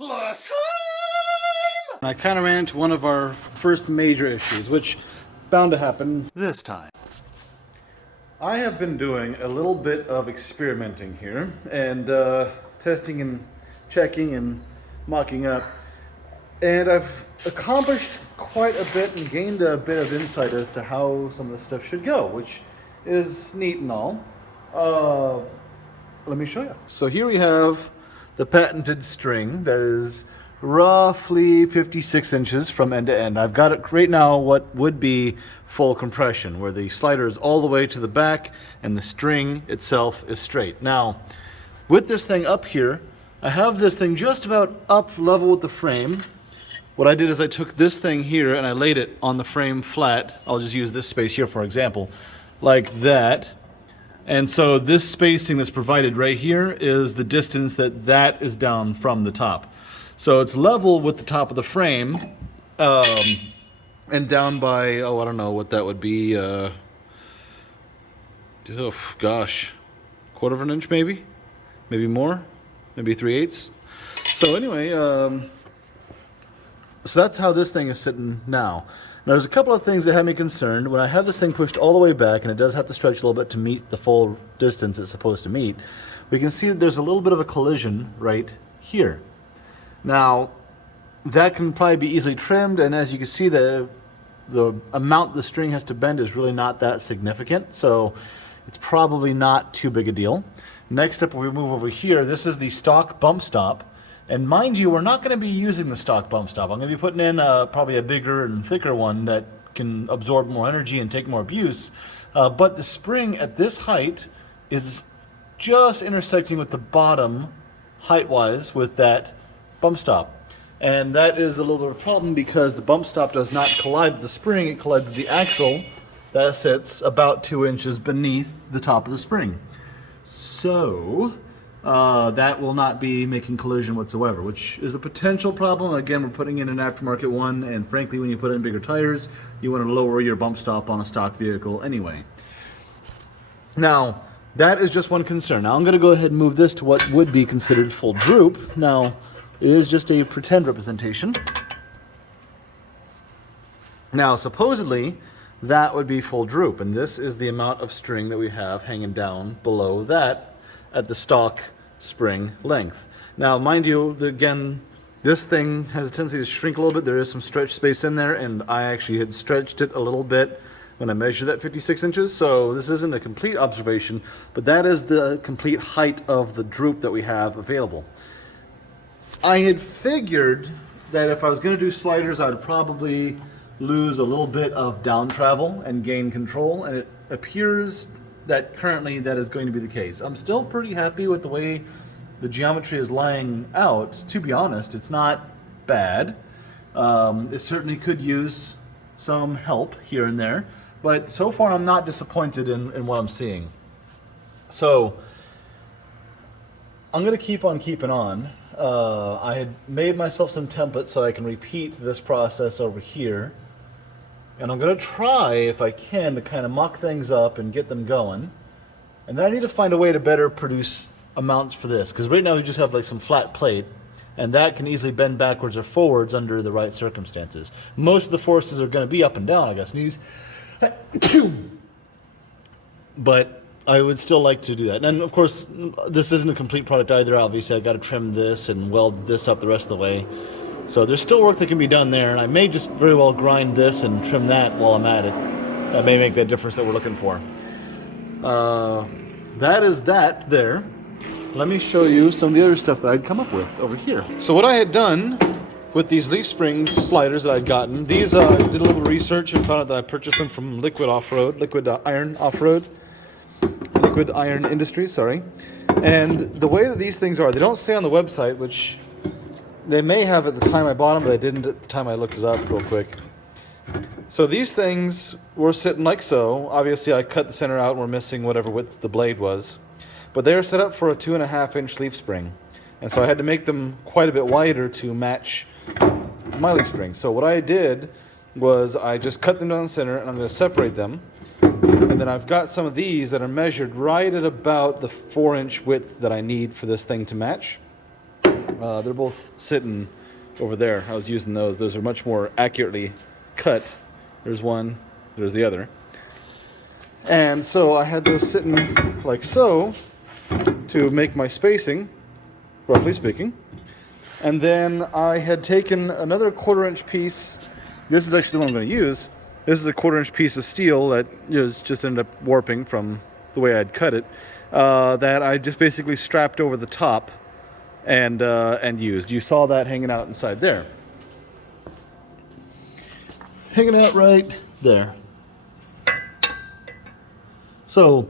Last time! I kind of ran into one of our first major issues, which bound to happen this time. I have been doing a little bit of experimenting here and testing and checking and mocking up, and I've accomplished quite a bit and gained a bit of insight as to how some of this stuff should go, which is neat and all. Let me show you. So here we have the patented string that is roughly 56 inches from end to end. I've got it right now what would be full compression, where the slider is all the way to the back and the string itself is straight. Now, with this thing up here, I have this thing just about up level with the frame. What I did is I took this thing here and I laid it on the frame flat. I'll just use this space here for example, like that. And so this spacing that's provided right here is the distance that is down from the top. So it's level with the top of the frame, and down by, I don't know what that would be, gosh, quarter of an inch maybe? Maybe more? Maybe 3/8. So anyway, so that's how this thing is sitting now. Now there's a couple of things that have me concerned. When I have this thing pushed all the way back, and it does have to stretch a little bit to meet the full distance it's supposed to meet, we can see that there's a little bit of a collision right here. Now, that can probably be easily trimmed, and as you can see, the amount the string has to bend is really not that significant, so it's probably not too big a deal. Next up, if we move over here, this is the stock bump stop. And mind you, we're not going to be using the stock bump stop. I'm going to be putting in probably a bigger and thicker one that can absorb more energy and take more abuse. But the spring at this height is just intersecting with the bottom, height-wise, with that bump stop. And that is a little bit of a problem because the bump stop does not collide with the spring. It collides with the axle that sits about 2 inches beneath the top of the spring. So that will not be making collision whatsoever, which is a potential problem. Again, we're putting in an aftermarket one, and frankly, when you put in bigger tires, you want to lower your bump stop on a stock vehicle anyway. Now, that is just one concern. Now, I'm going to go ahead and move this to what would be considered full droop. Now, it is just a pretend representation. Now, supposedly, that would be full droop, and this is the amount of string that we have hanging down below that at the stock spring length. Now, mind you, again, this thing has a tendency to shrink a little bit. There is some stretch space in there, and I actually had stretched it a little bit when I measured that 56 inches, so this isn't a complete observation, but that is the complete height of the droop that we have available. I had figured that if I was going to do sliders, I'd probably lose a little bit of down travel and gain control, and it appears that currently that is going to be the case. I'm still pretty happy with the way the geometry is lying out. To be honest, it's not bad. It certainly could use some help here and there, but so far I'm not disappointed in what I'm seeing. So I'm going to keep on keeping on. I had made myself some templates so I can repeat this process over here. And I'm going to try, if I can, to kind of mock things up and get them going. And then I need to find a way to better produce amounts for this. Because right now we just have like some flat plate. And that can easily bend backwards or forwards under the right circumstances. Most of the forces are going to be up and down, I gotta sneeze. But I would still like to do that. And of course, this isn't a complete product either. Obviously, I've got to trim this and weld this up the rest of the way. So there's still work that can be done there, and I may just very well grind this and trim that while I'm at it. That may make that difference that we're looking for. That is that there. Let me show you some of the other stuff that I'd come up with over here. So what I had done with these leaf springs sliders that I'd gotten, these I did a little research and found out that I purchased them from Liquid Iron Industries, sorry. And the way that these things are, they don't say on the website, which they may have at the time I bought them, but I didn't at the time I looked it up real quick. So these things were sitting like so. Obviously I cut the center out and we're missing whatever width the blade was. But they are set up for a 2.5 inch leaf spring. And so I had to make them quite a bit wider to match my leaf spring. So what I did was I just cut them down the center, and I'm going to separate them. And then I've got some of these that are measured right at about the 4 inch width that I need for this thing to match. They're both sitting over there. I was using those. Those are much more accurately cut. There's one, there's the other. And so I had those sitting like so to make my spacing, roughly speaking. And then I had taken another 1/4-inch piece. This is actually the one I'm going to use. This is a 1/4-inch piece of steel that just ended up warping from the way I'd cut it. That I just basically strapped over the top and used. You saw that hanging out inside there. Hanging out right there. So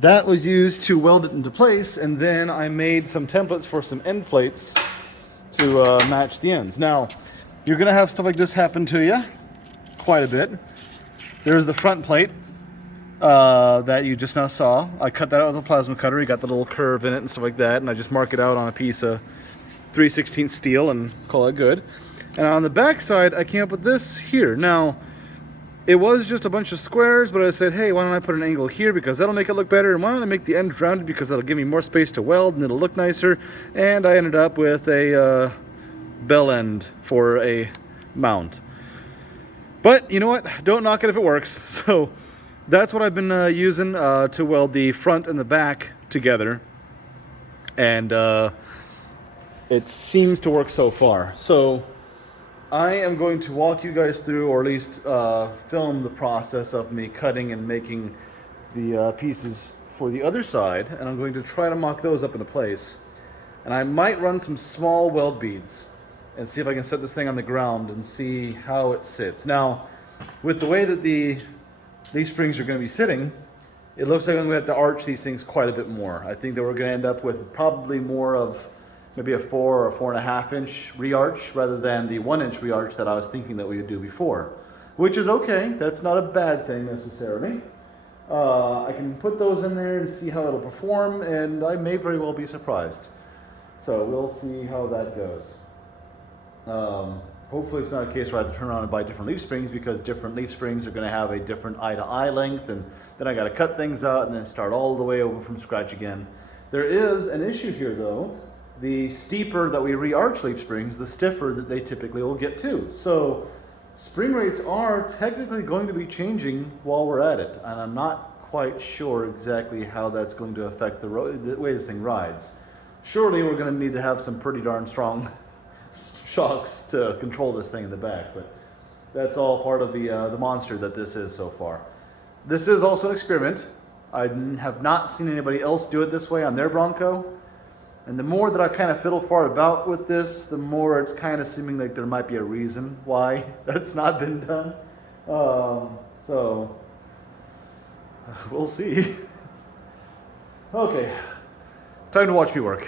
that was used to weld it into place, and then I made some templates for some end plates to match the ends. Now, you're going to have stuff like this happen to you quite a bit. There's the front plate that you just now saw. I cut that out with a plasma cutter. You got the little curve in it and stuff like that, and I just mark it out on a piece of 3/16 steel and call it good. And on the back side, I came up with this here. Now, it was just a bunch of squares, but I said, hey, why don't I put an angle here because that'll make it look better, and why don't I make the end rounded because that'll give me more space to weld and it'll look nicer. And I ended up with a bell end for a mount. But you know what? Don't knock it if it works. So that's what I've been using to weld the front and the back together. And it seems to work so far. So I am going to walk you guys through, or at least film the process of me cutting and making the pieces for the other side, and I'm going to try to mock those up into place. And I might run some small weld beads and see if I can set this thing on the ground and see how it sits. Now, with the way that these springs are going to be sitting, it looks like I'm going to have to arch these things quite a bit more. I think that we're going to end up with probably more of maybe a 4 or 4.5 inch re-arch rather than the 1 inch re-arch that I was thinking that we would do before, which is okay. That's not a bad thing necessarily. I can put those in there and see how it'll perform, and I may very well be surprised. So we'll see how that goes. Hopefully it's not a case where I have to turn around and buy different leaf springs, because different leaf springs are going to have a different eye-to-eye length, and then I got to cut things out and then start all the way over from scratch again. There is an issue here though. The steeper that we re-arch leaf springs, the stiffer that they typically will get too. So spring rates are technically going to be changing while we're at it, and I'm not quite sure exactly how that's going to affect the way this thing rides. Surely we're going to need to have some pretty darn strong shocks to control this thing in the back, but that's all part of the monster that this is so far. This is also an experiment. I have not seen anybody else do it this way on their Bronco. And the more that I kind of fiddle fart about with this, the more it's kind of seeming like there might be a reason why that's not been done. So we'll see. Okay, time to watch me work.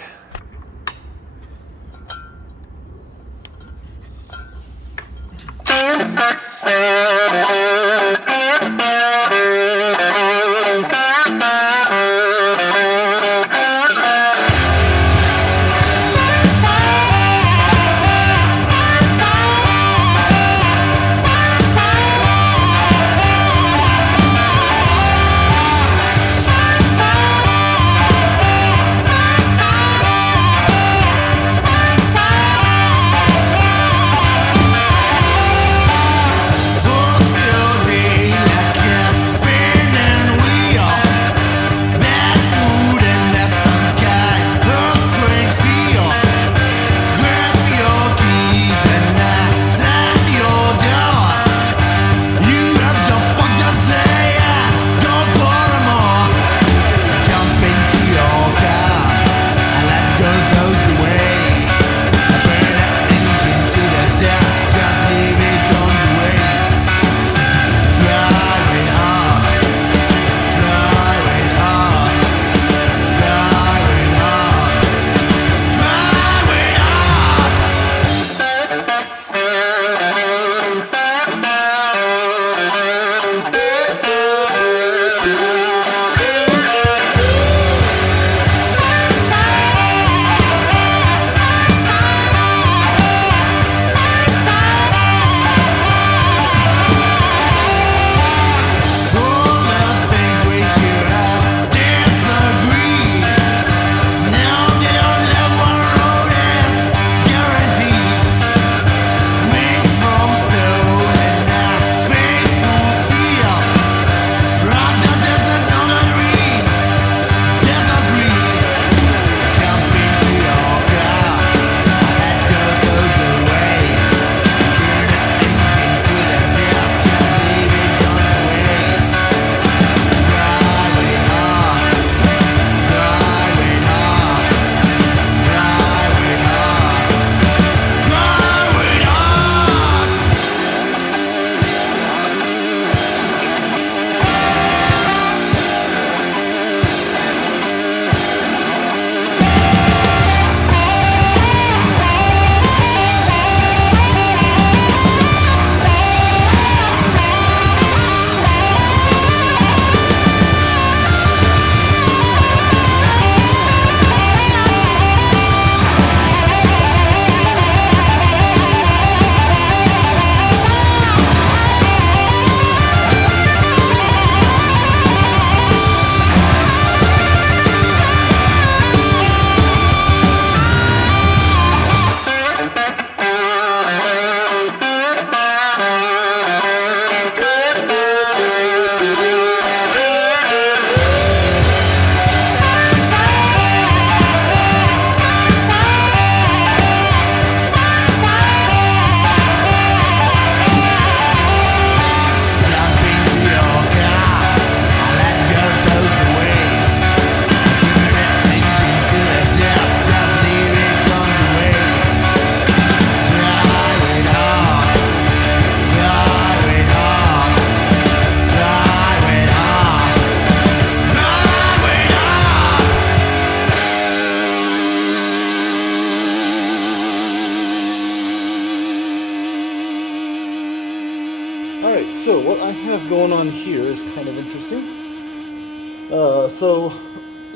Alright, so what I have going on here is kind of interesting. So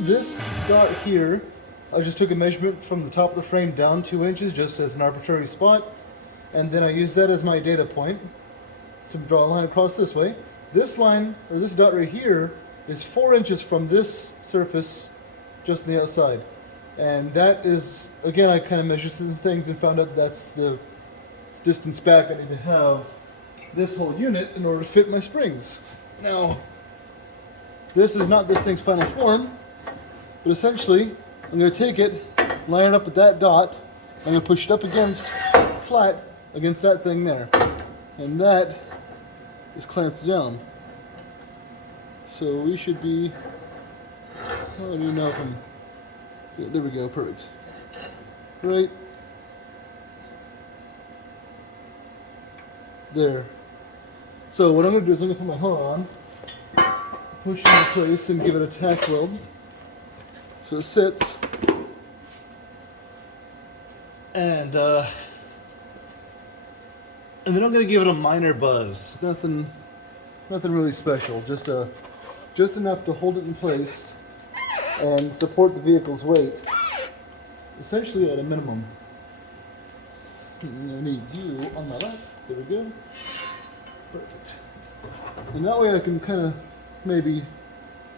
this dot here, I just took a measurement from the top of the frame down 2 inches just as an arbitrary spot, and then I used that as my data point to draw a line across this way. This line, or this dot right here, is 4 inches from this surface just on the outside. And that is, again, I kind of measured some things and found out that's the distance back I need to have this whole unit in order to fit my springs. Now, this is not this thing's final form, but essentially, I'm going to take it, line it up at that dot, I'm going to push it up against, flat, against that thing there. And that is clamped down. So we should be, I don't even know if I'm, yeah, there we go, perfect. Right there. So what I'm going to do is I'm going to put my hoe on, push it into place and give it a tack weld. So it sits. And then I'm going to give it a minor buzz. Nothing really special. Just enough to hold it in place and support the vehicle's weight. Essentially at a minimum. I'm going to need you on my left. There we go. Perfect. And that way I can kind of maybe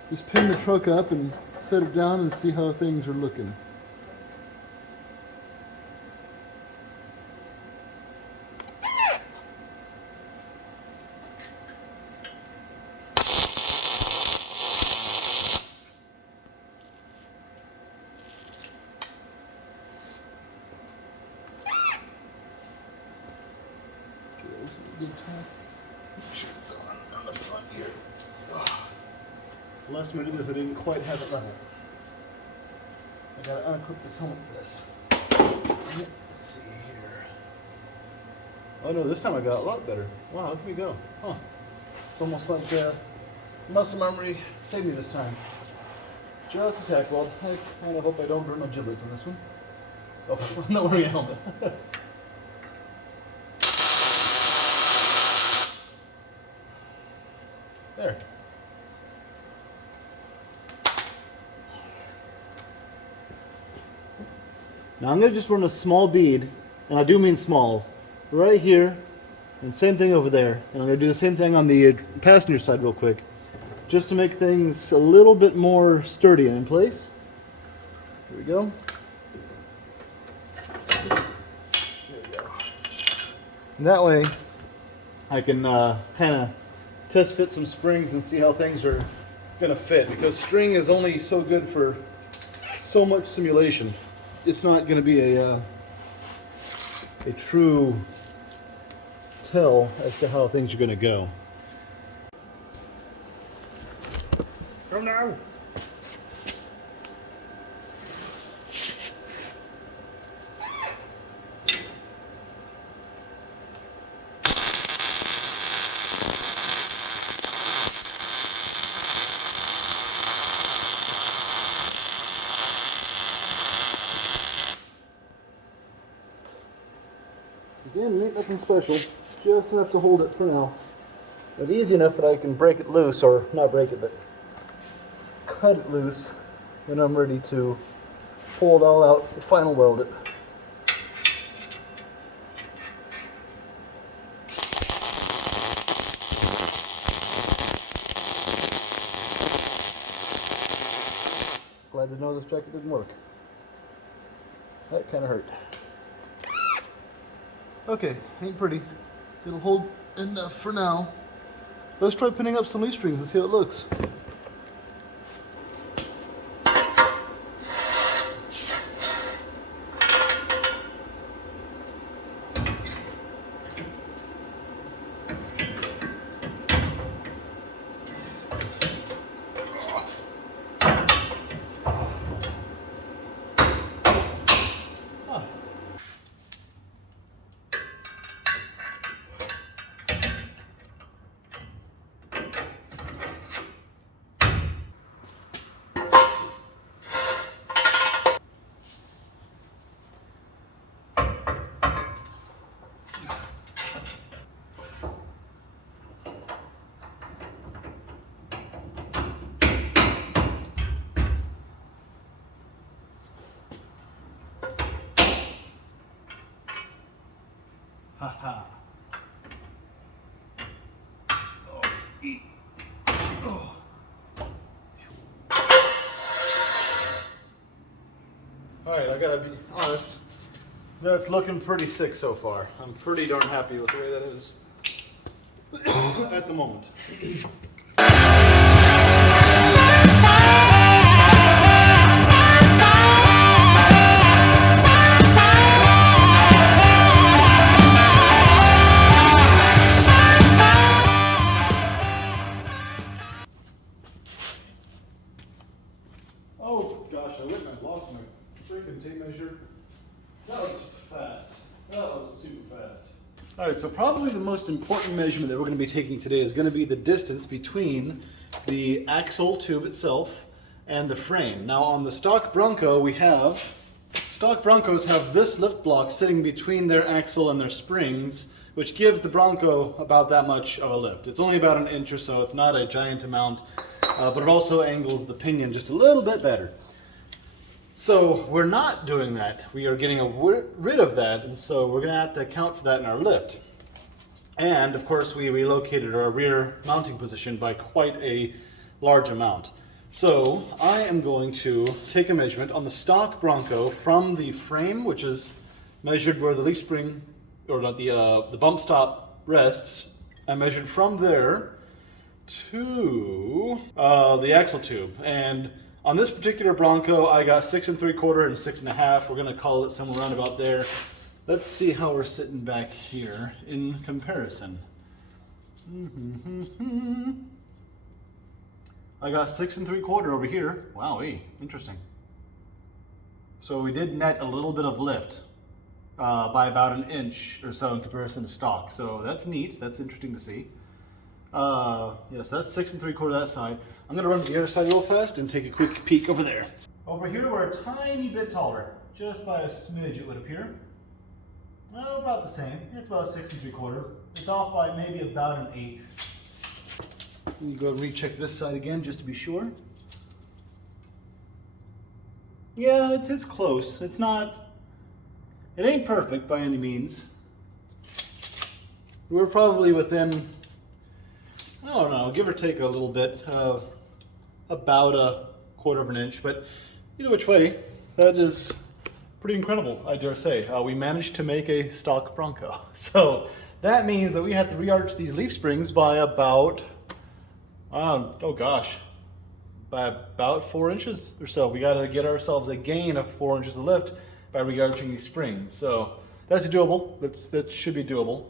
just pin the truck up and set it down and see how things are looking. Good time. Make sure it's on the front here. So last time I did this, I didn't quite have it level. I gotta unequip this helmet for this. Let's see here. Oh no, this time I got a lot better. Wow, look at me go. Huh. It's almost like muscle memory saved me this time. Just a tack weld. I kind of hope I don't burn no giblets on this one. Oh, I'm not wearing a helmet. There. Now I'm going to just run a small bead, and I do mean small, right here, and same thing over there. And I'm going to do the same thing on the passenger side real quick, just to make things a little bit more sturdy and in place. Here we go. There we go. And that way, I can kind of test fit some springs and see how things are gonna fit, because string is only so good for so much simulation. It's not gonna be a true tell as to how things are gonna go. Oh no! Again, ain't nothing special, just enough to hold it for now. But easy enough that I can break it loose, or not break it, but cut it loose when I'm ready to pull it all out and final weld it. Glad to know this jacket didn't work. That kind of hurt. Okay, ain't pretty. It'll hold enough for now. Let's try pinning up some leaf strings and see how it looks. Ha. Oh. Alright, I gotta be honest. That's looking pretty sick so far. I'm pretty darn happy with the way that is at the moment. Oh gosh, I went and I lost my freaking tape measure. That was fast. That was super fast. Alright, so probably the most important measurement that we're going to be taking today is going to be the distance between the axle tube itself and the frame. Now on the stock Bronco stock Broncos have this lift block sitting between their axle and their springs, which gives the Bronco about that much of a lift. It's only about an inch or so, it's not a giant amount, but it also angles the pinion just a little bit better. So we're not doing that. We are getting rid of that, and so we're going to have to account for that in our lift. And of course we relocated our rear mounting position by quite a large amount. So I am going to take a measurement on the stock Bronco from the frame, which is measured where the leaf spring, or not the bump stop rests. I measured from there to the axle tube, and on this particular Bronco, I got 6 3/4 and 6 1/2. We're gonna call it somewhere around about there. Let's see how we're sitting back here in comparison. I got 6 3/4 over here. Wowee, interesting. So we did net a little bit of lift by about an inch or so in comparison to stock. So that's neat. That's interesting to see. Yes, that's 6 3/4 that side. I'm going to run to the other side real fast and take a quick peek over there. Over here we're a tiny bit taller, just by a smidge it would appear. Well, about the same. It's about 6 3/4. It's off by maybe about an eighth. Let me go and recheck this side again just to be sure. Yeah, it's close. It's not, it ain't perfect by any means. We're probably within, I don't know, give or take a little bit, about a 1/4 of an inch, but either which way, that is pretty incredible, I dare say. We managed to make a stock Bronco. So that means that we have to re-arch these leaf springs by about, oh gosh, by about 4 inches or so. We got to get ourselves a gain of 4 inches of lift by re-arching these springs. So that's doable. That should be doable.